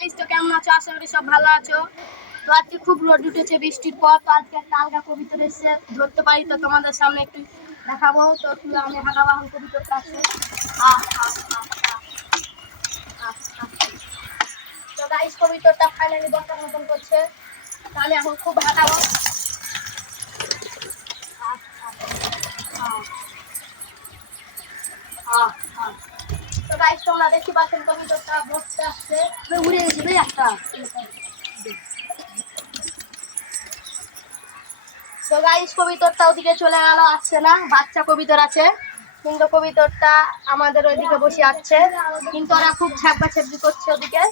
তো কেমন আছো? আশা করি সব ভালো আছো। তো আজকে খুব রোদ উঠেছে বৃষ্টির পর, তো আজকে একটা আলগা কবিতা এসে ধরতে পারি, তো তোমাদের সামনে একটু দেখাবো। তো আমি হাঁটাবাহন কবিতাটা আছে। তো গাইস কবিতাটা ফাইনালি দরকার মতন করছে, তো আমি এখন খুব হাঁটাবো। তো গাইস তোমরা দেখতে পাচ্ছেন কবিতাটা বসতে আসছে, উড়ে গেছে একটা। তো গাইস কবিতরটা ওদিকে চলে গেল, আসছে না। বাচ্চা কবিতর আছে, কিন্তু কবিতরটা আমাদের ওইদিকে বসে আছে, কিন্তু ওরা খুব ছাপা ছাপি করছে ওদিকে।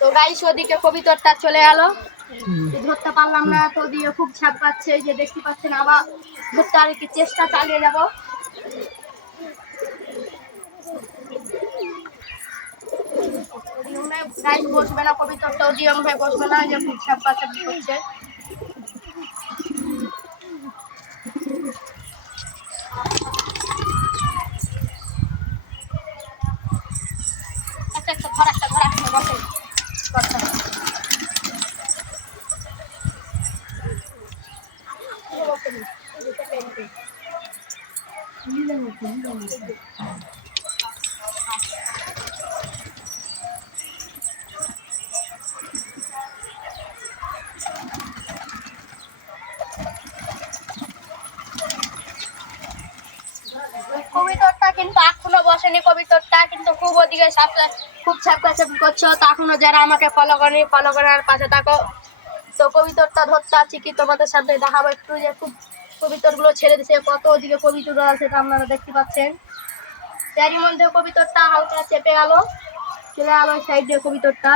তো গাইস ওদিকে কবিতরটা চলে গেল, ধরতে পারলাম না। তো ওদিকে খুব ছাপ পাচ্ছে, যে দেখতে পাচ্ছেন। আবার ধরতে আর কি চেষ্টা চালিয়ে যাব। গাইস বসবে না কবিতরটা, ওদিকে ভাবে বসবে না, যে খুব ছাপা ছাপি করছে। একটা ঘর বসে কবিতরটা কিন্তু এখনো বসেনি। কবিতরটা কিন্তু খুব ওদিকে খুব ছাপকাছাপি করছো। তো এখনো যারা আমাকে ফলো করার পাশে থাকো। তো কবিতরটা ধরতে আছি, কি তোমাদের সামনে দেখাবো একটু, যে খুব কবিতর গুলো ছেড়ে দিছে। কত ওদিকে কবিতর আছে, আপনারা দেখতে পাচ্ছেন। তারই মধ্যে কবিতরটা হালকা চেপে গেল, চলে গেল সাইড দিয়ে কবিতরটা।